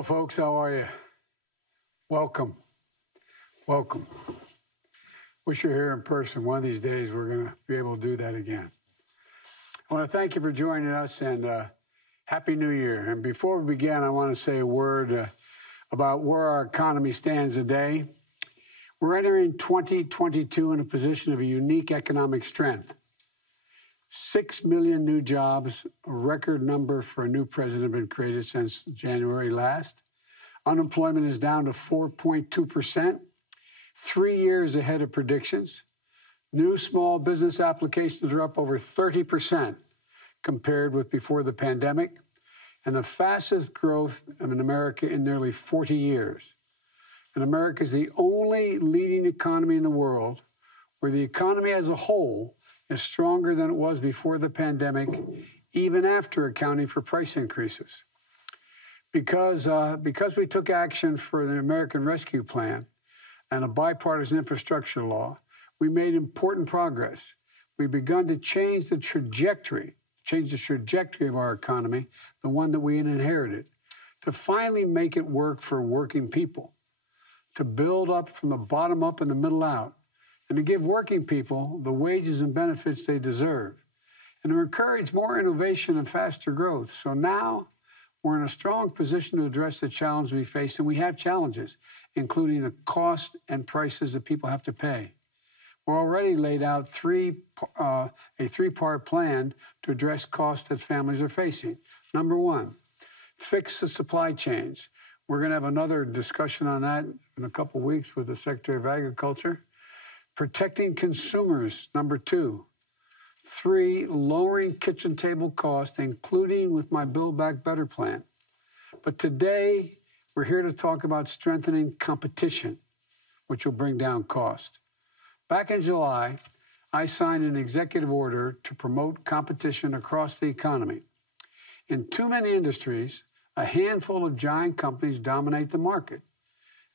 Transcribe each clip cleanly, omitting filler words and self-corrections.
Hello, folks. How are you? Welcome. Welcome. Wish you're here in person. One of these days, we're going to be able to do that again. I want to thank you for joining us, and Happy New Year. And before we begin, I want to say a word about where our economy stands today. We're entering 2022 in a position of a unique economic strength. 6 million new jobs, a record number for a new president, been created since January last. Unemployment is down to 4.2%, 3 years ahead of predictions. New small business applications are up over 30% compared with before the pandemic, and the fastest growth in America in nearly 40 years. And America is the only leading economy in the world where the economy as a whole is stronger than it was before the pandemic, even after accounting for price increases. Because we took action for the American Rescue Plan and a bipartisan infrastructure law, we made important progress. We've begun to change the trajectory of our economy, the one that we inherited, to finally make it work for working people, to build up from the bottom up and the middle out, and to give working people the wages and benefits they deserve, and to encourage more innovation and faster growth. So now we're in a strong position to address the challenge we face, and we have challenges, including the cost and prices that people have to pay. We're already laid out a three-part plan to address costs that families are facing. Number one, fix the supply chains. We're going to have another discussion on that in a couple weeks with the Secretary of Agriculture. Protecting consumers, number two. Three, lowering kitchen table costs, including with my Build Back Better plan. But today, we're here to talk about strengthening competition, which will bring down cost. Back in July, I signed an executive order to promote competition across the economy. In too many industries, a handful of giant companies dominate the market.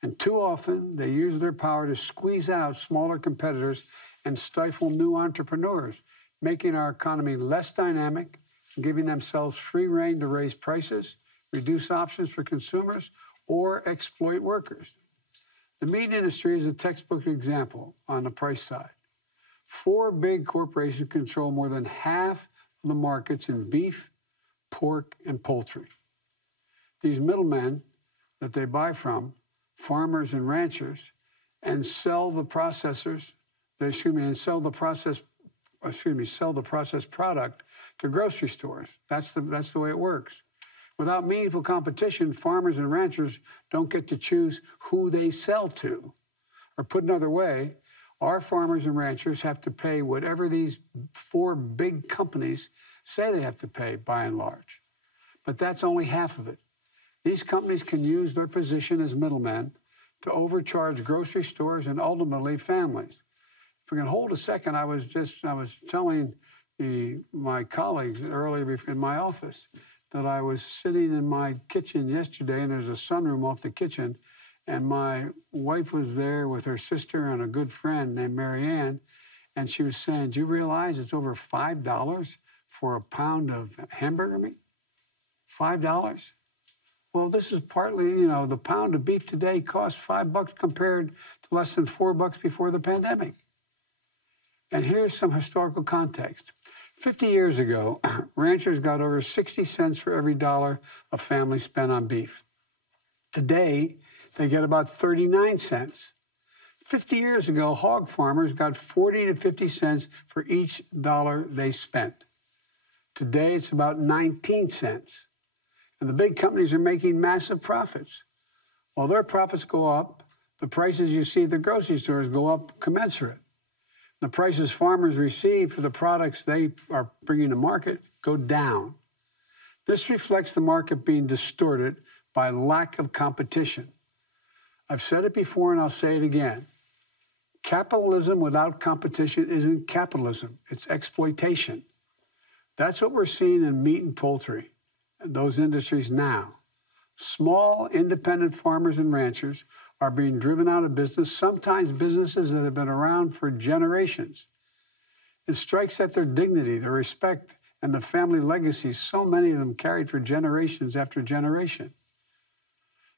And too often, they use their power to squeeze out smaller competitors and stifle new entrepreneurs, making our economy less dynamic and giving themselves free rein to raise prices, reduce options for consumers, or exploit workers. The meat industry is a textbook example on the price side. 4 big corporations control more than half of the markets in beef, pork, and poultry. These middlemen that they buy from, farmers and ranchers, and sell the processed product to grocery stores. That's the way it works. Without meaningful competition, farmers and ranchers don't get to choose who they sell to. Or put another way, our farmers and ranchers have to pay whatever these 4 big companies say they have to pay, by and large. But that's only half of it. These companies can use their position as middlemen to overcharge grocery stores and ultimately families. If we can hold a second, I was telling my colleagues earlier in my office that I was sitting in my kitchen yesterday, and there's a sunroom off the kitchen, and my wife was there with her sister and a good friend named Mary Ann, and she was saying, "Do you realize it's over $5 for a pound of hamburger meat? $5? Well, this is partly, the pound of beef today costs $5 compared to less than $4 before the pandemic." And here's some historical context. 50 years ago, ranchers got over 60 cents for every dollar a family spent on beef. Today, they get about 39 cents. 50 years ago, hog farmers got 40 to 50 cents for each dollar they spent. Today, it's about 19 cents. And the big companies are making massive profits. While their profits go up, the prices you see at the grocery stores go up commensurate. The prices farmers receive for the products they are bringing to market go down. This reflects the market being distorted by lack of competition. I've said it before and I'll say it again. Capitalism without competition isn't capitalism, it's exploitation. That's what we're seeing in meat and poultry, and those industries now. Small, independent farmers and ranchers are being driven out of business, sometimes businesses that have been around for generations. It strikes at their dignity, their respect, and the family legacies so many of them carried for generations after generation.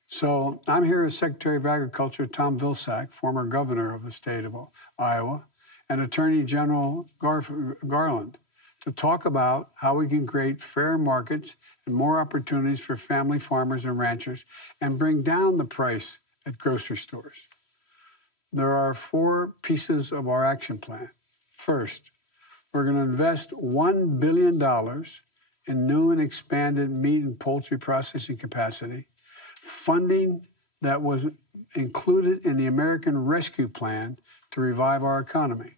So I'm here as Secretary of Agriculture Tom Vilsack, former governor of the state of Iowa, and Attorney General Garland, to talk about how we can create fair markets and more opportunities for family farmers and ranchers and bring down the price at grocery stores. There are 4 pieces of our action plan. First, we're going to invest $1 billion in new and expanded meat and poultry processing capacity, funding that was included in the American Rescue Plan to revive our economy,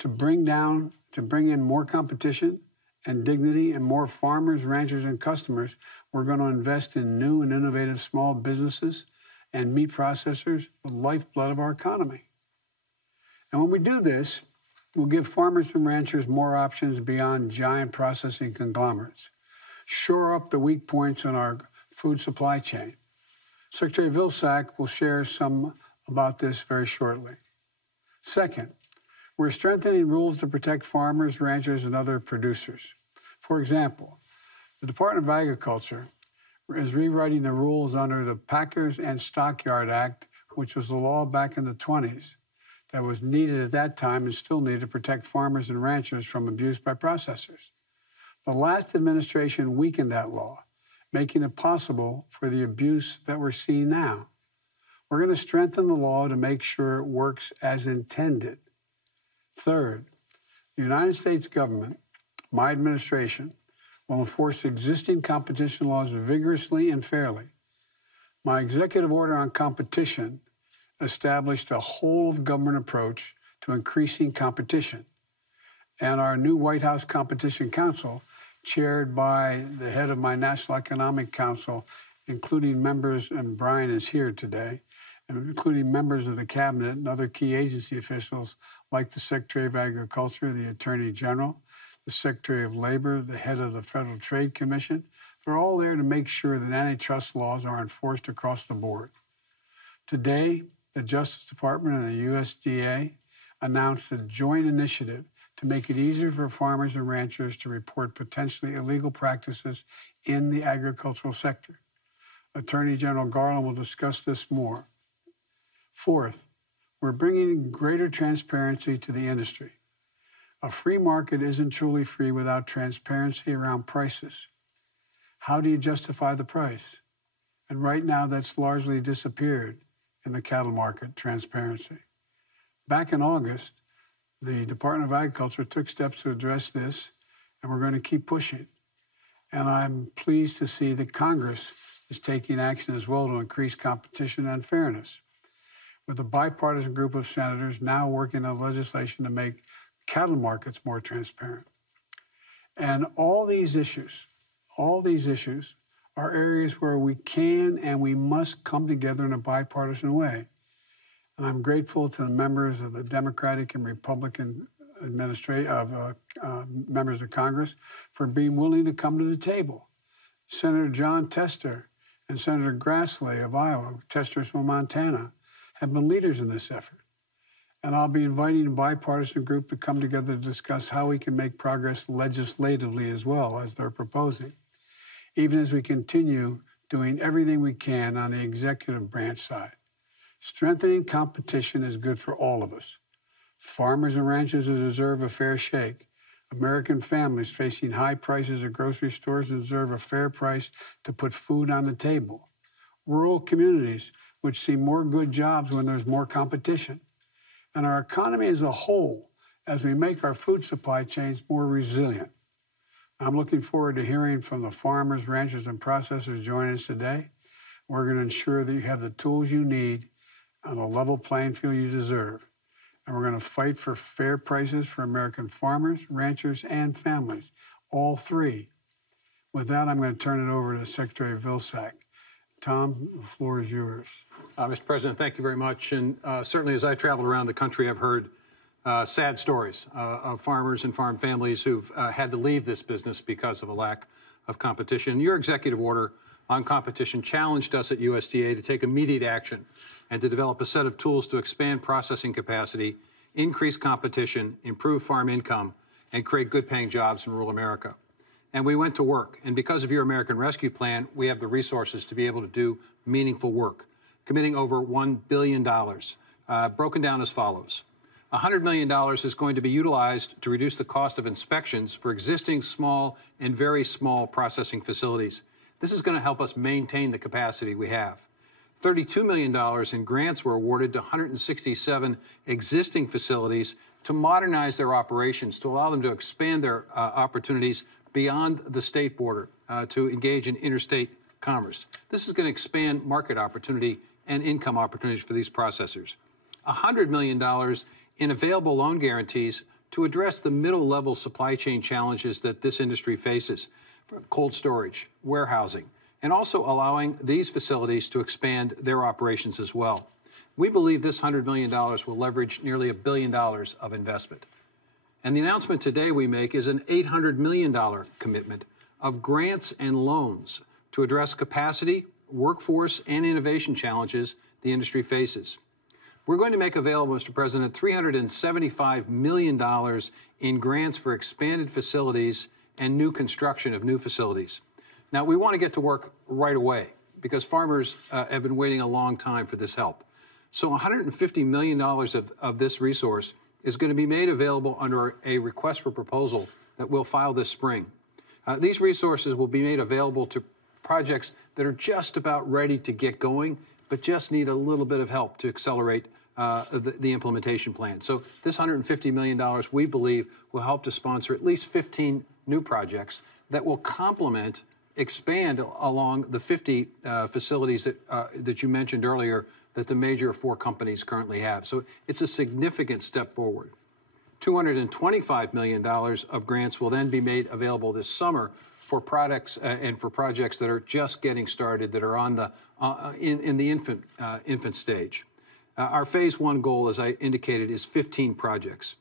to bring in more competition and dignity and more farmers, ranchers, and customers. We're going to invest in new and innovative small businesses and meat processors, the lifeblood of our economy. And when we do this, we'll give farmers and ranchers more options beyond giant processing conglomerates, shore up the weak points in our food supply chain. Secretary Vilsack will share some about this very shortly. Second, we're strengthening rules to protect farmers, ranchers, and other producers. For example, the Department of Agriculture is rewriting the rules under the Packers and Stockyard Act, which was a law back in the 1920s that was needed at that time and still needed to protect farmers and ranchers from abuse by processors. The last administration weakened that law, making it possible for the abuse that we're seeing now. We're going to strengthen the law to make sure it works as intended. Third, the United States government, my administration, will enforce existing competition laws vigorously and fairly. My executive order on competition established a whole-of-government approach to increasing competition. And our new White House Competition Council, chaired by the head of my National Economic Council, including members, and Brian is here today, and including members of the cabinet and other key agency officials like the Secretary of Agriculture, the Attorney General, the Secretary of Labor, the head of the Federal Trade Commission. They're all there to make sure that antitrust laws are enforced across the board. Today, the Justice Department and the USDA announced a joint initiative to make it easier for farmers and ranchers to report potentially illegal practices in the agricultural sector. Attorney General Garland will discuss this more. Fourth, we're bringing greater transparency to the industry. A free market isn't truly free without transparency around prices. How do you justify the price? And right now, that's largely disappeared in the cattle market transparency. Back in August, the Department of Agriculture took steps to address this, and we're going to keep pushing. And I'm pleased to see that Congress is taking action as well to increase competition and fairness, with a bipartisan group of senators now working on legislation to make cattle markets more transparent. And all these issues are areas where we can and we must come together in a bipartisan way. And I'm grateful to the members of the Democratic and Republican members of Congress for being willing to come to the table. Senator John Tester and Senator Grassley of Iowa, Tester's from Montana, have been leaders in this effort. And I'll be inviting a bipartisan group to come together to discuss how we can make progress legislatively as well as they're proposing, even as we continue doing everything we can on the executive branch side. Strengthening competition is good for all of us. Farmers and ranchers deserve a fair shake. American families facing high prices at grocery stores deserve a fair price to put food on the table. Rural communities, which see more good jobs when there's more competition. And our economy as a whole, as we make our food supply chains more resilient. I'm looking forward to hearing from the farmers, ranchers, and processors joining us today. We're going to ensure that you have the tools you need on a level playing field you deserve. And we're going to fight for fair prices for American farmers, ranchers, and families, all three. With that, I'm going to turn it over to Secretary Vilsack. Tom, the floor is yours. Mr. President, thank you very much. And certainly as I traveled around the country, I've heard sad stories of farmers and farm families who've had to leave this business because of a lack of competition. Your executive order on competition challenged us at USDA to take immediate action and to develop a set of tools to expand processing capacity, increase competition, improve farm income, and create good-paying jobs in rural America. And we went to work. And because of your American Rescue Plan, we have the resources to be able to do meaningful work, committing over $1 billion, broken down as follows. $100 million is going to be utilized to reduce the cost of inspections for existing small and very small processing facilities. This is going to help us maintain the capacity we have. $32 million in grants were awarded to 167 existing facilities to modernize their operations, to allow them to expand their opportunities beyond the state border, to engage in interstate commerce. This is going to expand market opportunity and income opportunities for these processors. $100 million in available loan guarantees to address the middle-level supply chain challenges that this industry faces, cold storage, warehousing, and also allowing these facilities to expand their operations as well. We believe this $100 million will leverage nearly $1 billion of investment. And the announcement today we make is an $800 million commitment of grants and loans to address capacity, workforce, and innovation challenges the industry faces. We're going to make available, Mr. President, $375 million in grants for expanded facilities and new construction of new facilities. Now, we want to get to work right away because farmers have been waiting a long time for this help. So $150 million of this resource is going to be made available under a request for proposal that we'll file this spring. These resources will be made available to projects that are just about ready to get going, but just need a little bit of help to accelerate the implementation plan. So this $150 million, we believe, will help to sponsor at least 15 new projects that will complement, expand along the 50 facilities that you mentioned earlier that the major 4 companies currently have. So it's a significant step forward. $225 million of grants will then be made available this summer for products and for projects that are just getting started, that are on the in the infant stage. Our phase 1 goal, as I indicated, is 15 projects.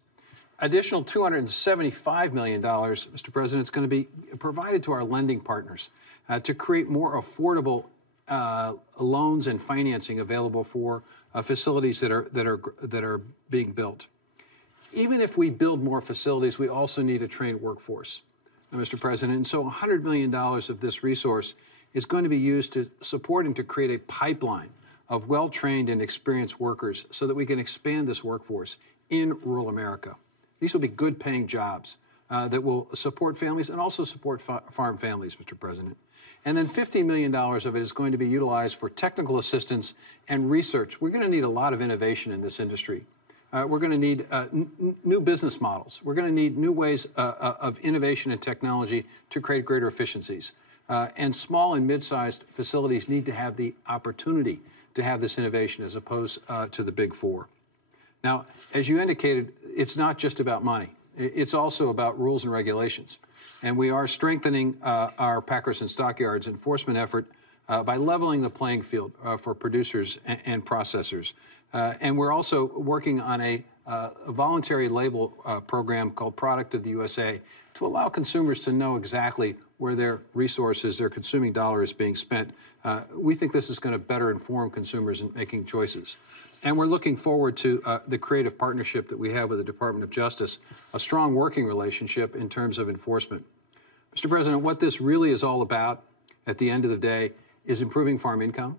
Additional $275 million, Mr. President, is going to be provided to our lending partners to create more affordable loans and financing available for facilities that are being built. Even if we build more facilities, we also need a trained workforce, Mr. President. And so $100 million of this resource is going to be used to support and to create a pipeline of well-trained and experienced workers so that we can expand this workforce in rural America. These will be good-paying jobs that will support families and also support farm families, Mr. President. And then $50 million of it is going to be utilized for technical assistance and research. We're going to need a lot of innovation in this industry. We're going to need new business models. We're going to need new ways of innovation and technology to create greater efficiencies. And small and mid-sized facilities need to have the opportunity to have this innovation as opposed to the big 4. Now, as you indicated, it's not just about money. It's also about rules and regulations. And we are strengthening our packers and stockyards enforcement effort by leveling the playing field for producers and processors. And we're also working on a voluntary label program called Product of the USA to allow consumers to know exactly where their resources, their consuming dollar is being spent. We think this is going to better inform consumers in making choices. And we're looking forward to the creative partnership that we have with the Department of Justice, a strong working relationship in terms of enforcement. Mr. President, what this really is all about at the end of the day is improving farm income.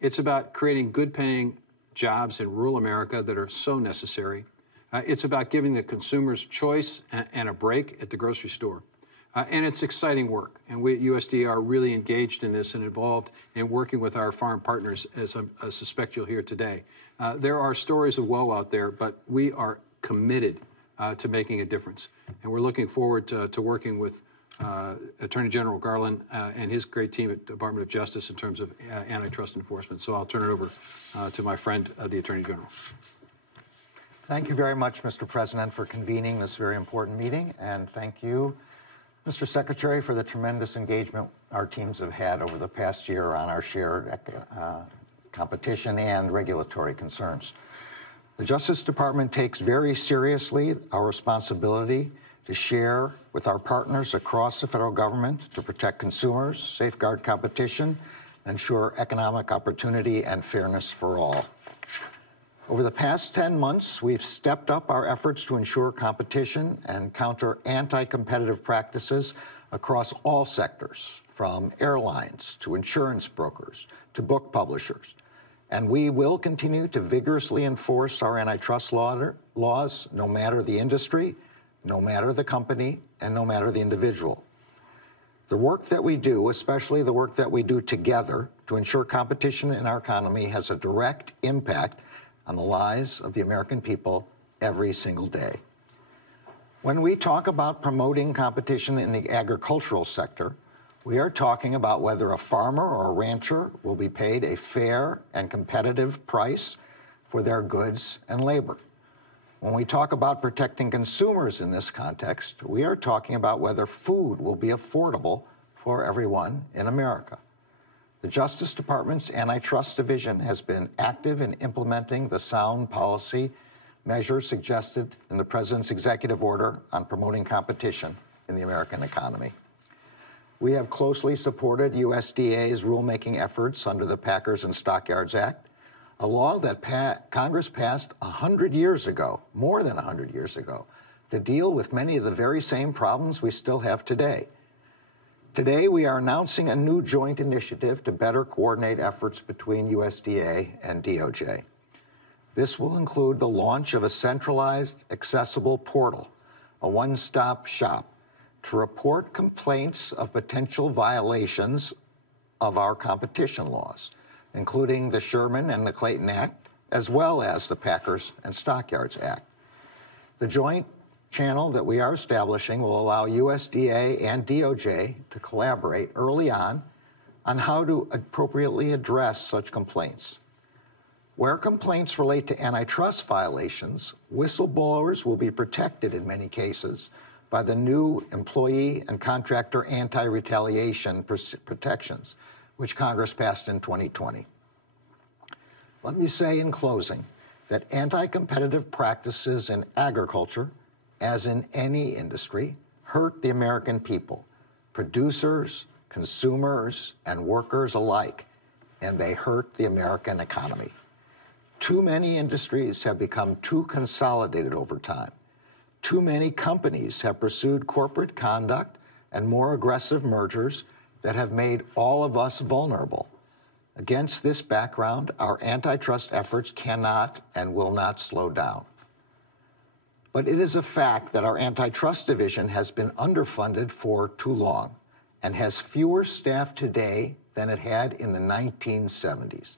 It's about creating good-paying jobs in rural America that are so necessary. It's about giving the consumers choice and a break at the grocery store. And it's exciting work. And we at USDA are really engaged in this and involved in working with our farm partners, as I suspect you'll hear today. There are stories of woe out there, but we are committed to making a difference. And we're looking forward to working with Attorney General Garland and his great team at Department of Justice in terms of antitrust enforcement. So I'll turn it over to my friend, the Attorney General. Thank you very much, Mr. President, for convening this very important meeting. And thank you, Mr. Secretary, for the tremendous engagement our teams have had over the past year on our shared competition and regulatory concerns. The Justice Department takes very seriously our responsibility to share with our partners across the federal government to protect consumers, safeguard competition, ensure economic opportunity and fairness for all. Over the past 10 months, we've stepped up our efforts to ensure competition and counter anti-competitive practices across all sectors, from airlines to insurance brokers to book publishers. And we will continue to vigorously enforce our antitrust laws, no matter the industry, no matter the company, and no matter the individual. The work that we do, especially the work that we do together to ensure competition in our economy, has a direct impact on the lives of the American people every single day. When we talk about promoting competition in the agricultural sector, we are talking about whether a farmer or a rancher will be paid a fair and competitive price for their goods and labor. When we talk about protecting consumers in this context, we are talking about whether food will be affordable for everyone in America. The Justice Department's Antitrust Division has been active in implementing the sound policy measures suggested in the President's executive order on promoting competition in the American economy. We have closely supported USDA's rulemaking efforts under the Packers and Stockyards Act, a law that Congress passed 100 years ago, more than 100 years ago, to deal with many of the very same problems we still have today. Today, we are announcing a new joint initiative to better coordinate efforts between USDA and DOJ. This will include the launch of a centralized, accessible portal, a one-stop shop, to report complaints of potential violations of our competition laws, including the Sherman and the Clayton Act, as well as the Packers and Stockyards Act. The joint channel that we are establishing will allow USDA and DOJ to collaborate early on how to appropriately address such complaints. Where complaints relate to antitrust violations, whistleblowers will be protected in many cases by the new employee and contractor anti-retaliation protections, which Congress passed in 2020. Let me say in closing that anti-competitive practices in agriculture, as in any industry, hurt the American people, producers, consumers, and workers alike, and they hurt the American economy. Too many industries have become too consolidated over time. Too many companies have pursued corporate conduct and more aggressive mergers that have made all of us vulnerable. Against this background, our antitrust efforts cannot and will not slow down. But it is a fact that our Antitrust Division has been underfunded for too long and has fewer staff today than it had in the 1970s.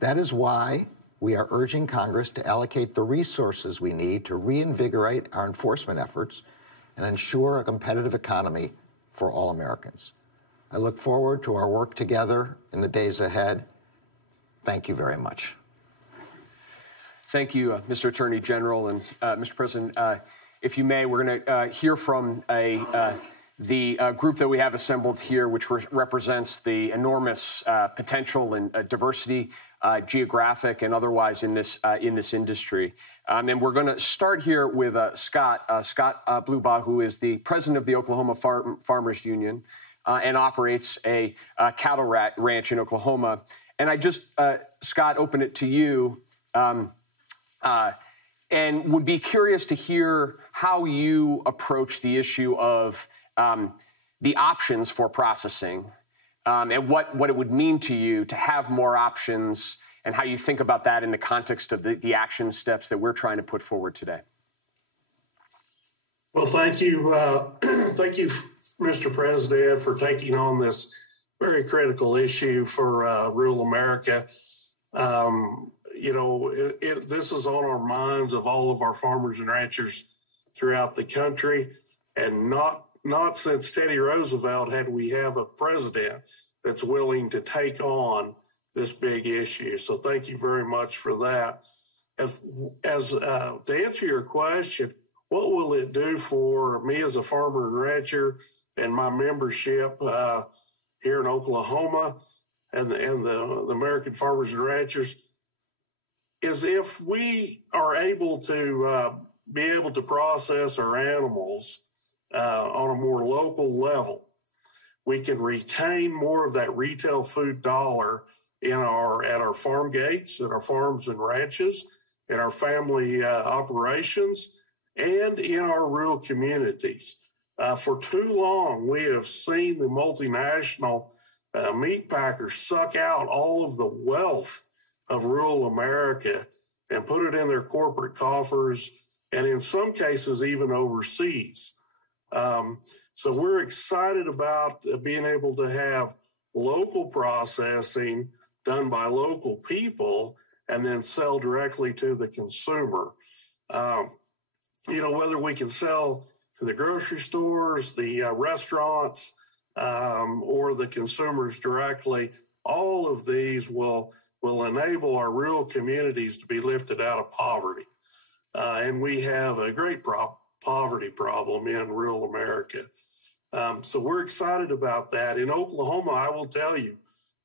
That is why we are urging Congress to allocate the resources we need to reinvigorate our enforcement efforts and ensure a competitive economy for all Americans. I look forward to our work together in the days ahead. Thank you very much. Thank you, Mr. Attorney General. And Mr. President, if you may, we're going to hear from the group that we have assembled here, which represents the enormous potential and diversity, geographic and otherwise in this industry. And we're going to start here with Scott Blubaugh, who is the president of the Oklahoma Farmers Union and operates a cattle ranch in Oklahoma. And I just, Scott, open it to you. And would be curious to hear how you approach the issue of the options for processing and what it would mean to you to have more options and how you think about that in the context of the action steps that we're trying to put forward today. Well, thank you. Thank you, Mr. President, for taking on this very critical issue for rural America. You know, this is on our minds of all of our farmers and ranchers throughout the country, and not since Teddy Roosevelt had we have a president that's willing to take on this big issue. So thank you very much for that. To answer your question, what will it do for me as a farmer and rancher and my membership here in Oklahoma and the American farmers and ranchers? Is if we are able to be able to process our animals on a more local level, we can retain more of that retail food dollar at our farm gates, at our farms and ranches, in our family operations and in our rural communities. For too long, we have seen the multinational meat packers suck out all of the wealth of rural America and put it in their corporate coffers, and in some cases, even overseas. So we're excited about being able to have local processing done by local people and then sell directly to the consumer. Whether we can sell to the grocery stores, the restaurants, or the consumers directly, all of these will enable our rural communities to be lifted out of poverty. And we have a great poverty problem in rural America. So we're excited about that. In Oklahoma, I will tell you,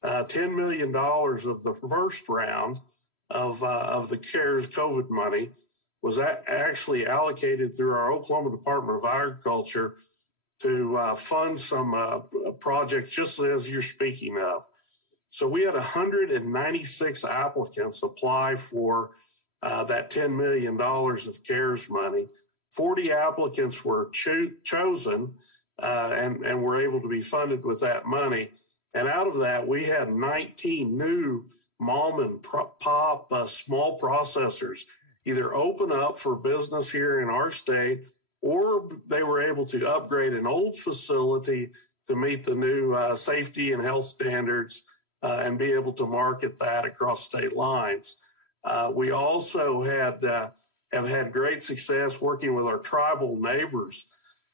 $10 million of the first round of the CARES COVID money was actually allocated through our Oklahoma Department of Agriculture to fund some projects just as you're speaking of. So we had 196 applicants apply for that $10 million of CARES money. 40 applicants were chosen and were able to be funded with that money. And out of that, we had 19 new mom and pop small processors either open up for business here in our state, or they were able to upgrade an old facility to meet the new safety and health standards and be able to market that across state lines. We also have had great success working with our tribal neighbors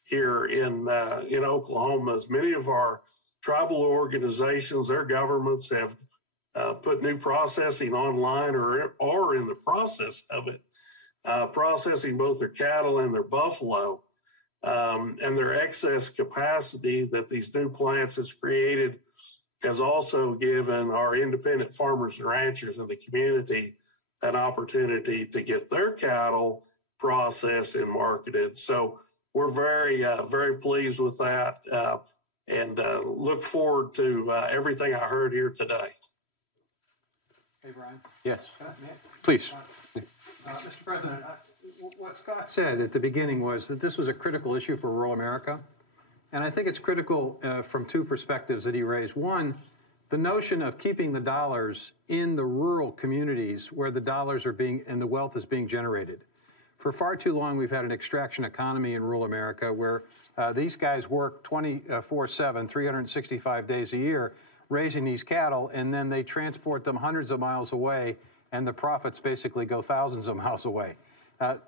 here in Oklahoma. As many of our tribal organizations, their governments have put new processing online or are in the process of it, processing both their cattle and their buffalo, and their excess capacity that these new plants has created has also given our independent farmers and ranchers in the community an opportunity to get their cattle processed and marketed. So we're very, very pleased with that and look forward to everything I heard here today. Hey, Brian. Yes. Please. Mr. President, what Scott said at the beginning was that this was a critical issue for rural America. And I think it's critical from two perspectives that he raised. One, the notion of keeping the dollars in the rural communities where the dollars are being and the wealth is being generated. For far too long, we've had an extraction economy in rural America where these guys work 24/7, 365 days a year, raising these cattle, and then they transport them hundreds of miles away, and the profits basically go thousands of miles away.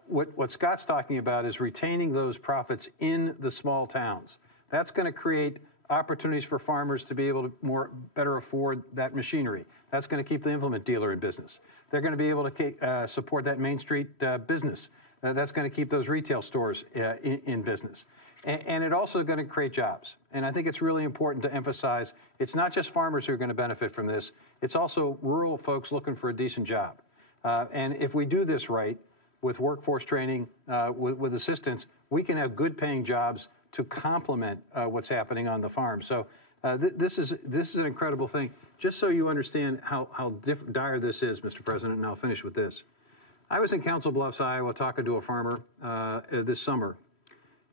What Scott's talking about is retaining those profits in the small towns. That's going to create opportunities for farmers to be able to better afford that machinery. That's going to keep the implement dealer in business. They're going to be able to support that Main Street business. That's going to keep those retail stores in business. And it also going to create jobs. And I think it's really important to emphasize it's not just farmers who are going to benefit from this. It's also rural folks looking for a decent job. And if we do this right, with workforce training, with assistance, we can have good paying jobs to complement what's happening on the farm. So this is an incredible thing. Just so you understand how dire this is, Mr. President, and I'll finish with this. I was in Council Bluffs, Iowa, talking to a farmer this summer.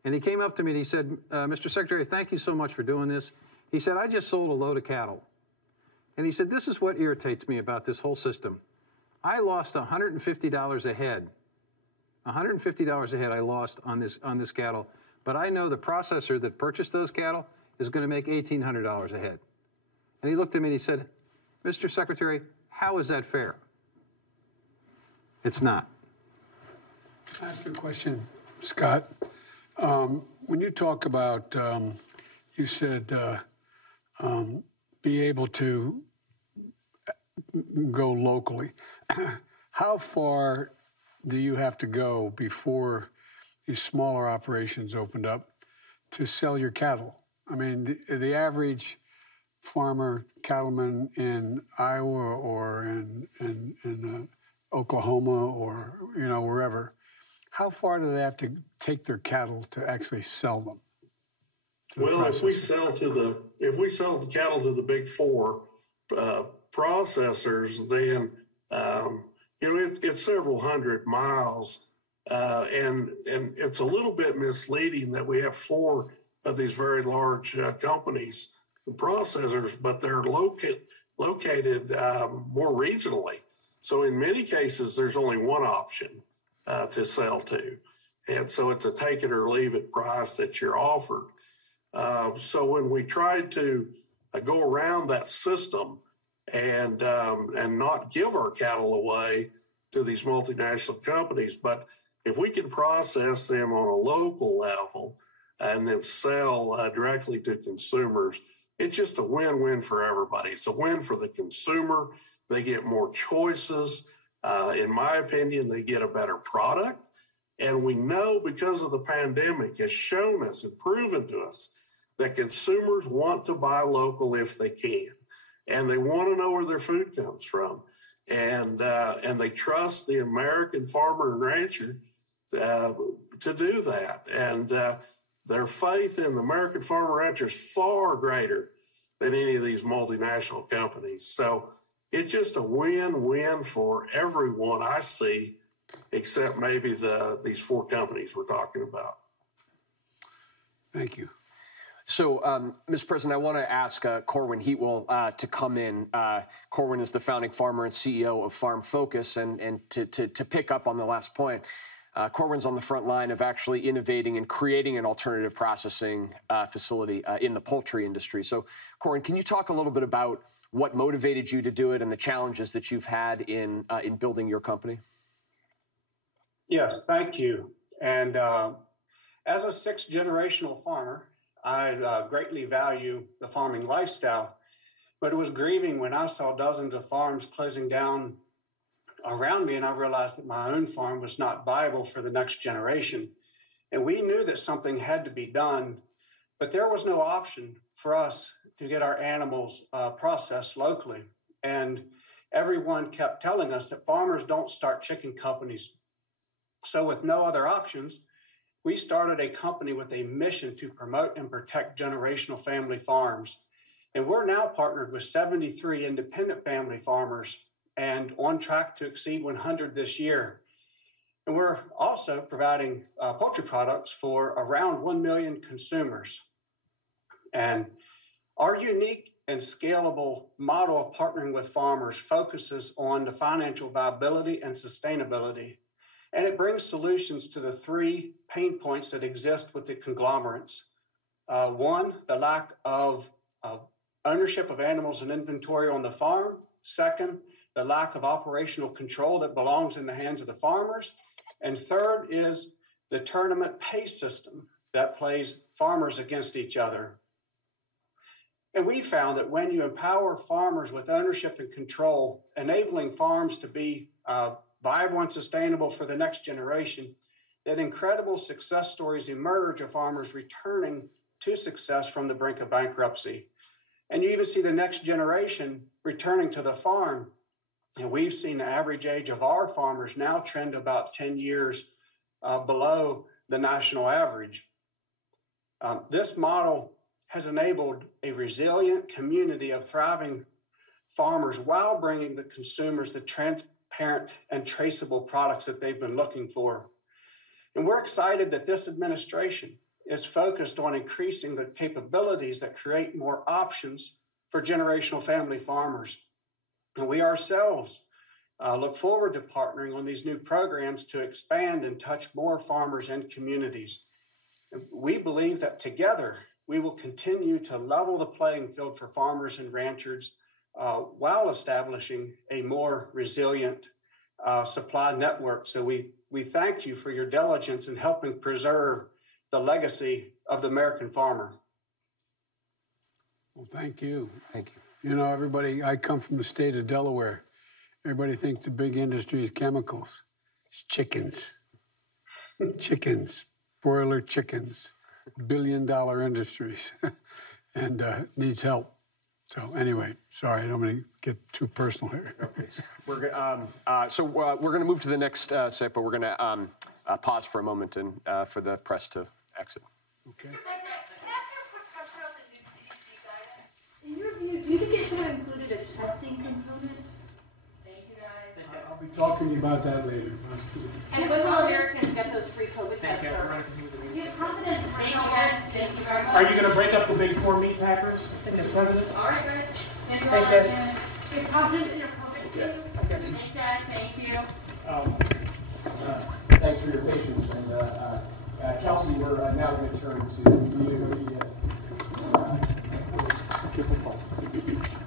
And he came up to me and he said, Mr. Secretary, thank you so much for doing this. He said, I just sold a load of cattle. And he said, this is what irritates me about this whole system. I lost $150 a head. $150 a head I lost on this cattle. But I know the processor that purchased those cattle is going to make $1,800 a head. And he looked at me and he said, Mr. Secretary, how is that fair? It's not. Can I ask you a question, Scott? When you talk about, you said be able to go locally. How far do you have to go before these smaller operations opened up to sell your cattle? I mean, the average farmer, cattleman in Iowa or in Oklahoma or wherever, how far do they have to take their cattle to actually sell them? Well, if we sell the cattle to the big four processors, then it's several hundred miles, and it's a little bit misleading that we have 4 of these very large companies and processors, but they're located more regionally. So in many cases, there's only one option to sell to. And so it's a take it or leave it price that you're offered. So when we tried to go around that system and not give our cattle away to these multinational companies, but if we can process them on a local level and then sell directly to consumers, it's just a win-win for everybody. It's a win for the consumer. They get more choices. In my opinion, they get a better product. And we know because of the pandemic has shown us and proven to us that consumers want to buy local if they can. And they want to know where their food comes from. And they trust the American farmer and rancher to do that. And their faith in the American farmer rancher is far greater than any of these multinational companies. So it's just a win-win for everyone I see, except maybe these 4 companies we're talking about. Thank you. So, Mr. President, I want to ask Corwin Heatwell to come in. Corwin is the founding farmer and CEO of Farm Focus, and to pick up on the last point, Corwin's on the front line of actually innovating and creating an alternative processing facility in the poultry industry. So, Corwin, can you talk a little bit about what motivated you to do it and the challenges that you've had in building your company? Yes, thank you. And as a 6th generational farmer, I greatly value the farming lifestyle, but it was grieving when I saw dozens of farms closing down around me, and I realized that my own farm was not viable for the next generation. And we knew that something had to be done, but there was no option for us to get our animals processed locally. And everyone kept telling us that farmers don't start chicken companies. So with no other options, we started a company with a mission to promote and protect generational family farms. And we're now partnered with 73 independent family farmers and on track to exceed 100 this year. And we're also providing poultry products for around 1 million consumers. And our unique and scalable model of partnering with farmers focuses on the financial viability and sustainability. And it brings solutions to the 3 pain points that exist with the conglomerates. 1, the lack of ownership of animals and inventory on the farm. 2nd, the lack of operational control that belongs in the hands of the farmers. And 3rd is the tournament pay system that plays farmers against each other. And we found that when you empower farmers with ownership and control, enabling farms to be viable and sustainable for the next generation, that incredible success stories emerge of farmers returning to success from the brink of bankruptcy. And you even see the next generation returning to the farm. And we've seen the average age of our farmers now trend about 10 years below the national average. This model has enabled a resilient community of thriving farmers while bringing the consumers the transparent and traceable products that they've been looking for. And we're excited that this administration is focused on increasing the capabilities that create more options for generational family farmers. And we ourselves look forward to partnering on these new programs to expand and touch more farmers and communities. And we believe that together we will continue to level the playing field for farmers and ranchers while establishing a more resilient supply network. So we thank you for your diligence in helping preserve the legacy of the American farmer. Well, thank you. Thank you. You know, everybody, I come from the state of Delaware. Everybody thinks the big industry is chemicals. It's chickens. Chickens, broiler chickens, billion-dollar industries, and needs help. So anyway, sorry, I don't want to get too personal here. Okay. We're going to move to the next set, but we're going to pause for a moment and for the press to exit. Okay. Can I ask you a quick question about the new CDC guidance? In your view, do you think it should have included a testing component? Thank you, guys. I'll be talking to you about that later. And when will Americans get those free COVID tests? Thank you. Thank you, guys. Thank you very much. Are you going to break up the big four meat packers, Mr. President? All right, guys. Thanks, guys. Your confidence in your COVID too. Thanks, guys. Thank you. Thanks for your patience. And Kelsey, we're now going to turn to you.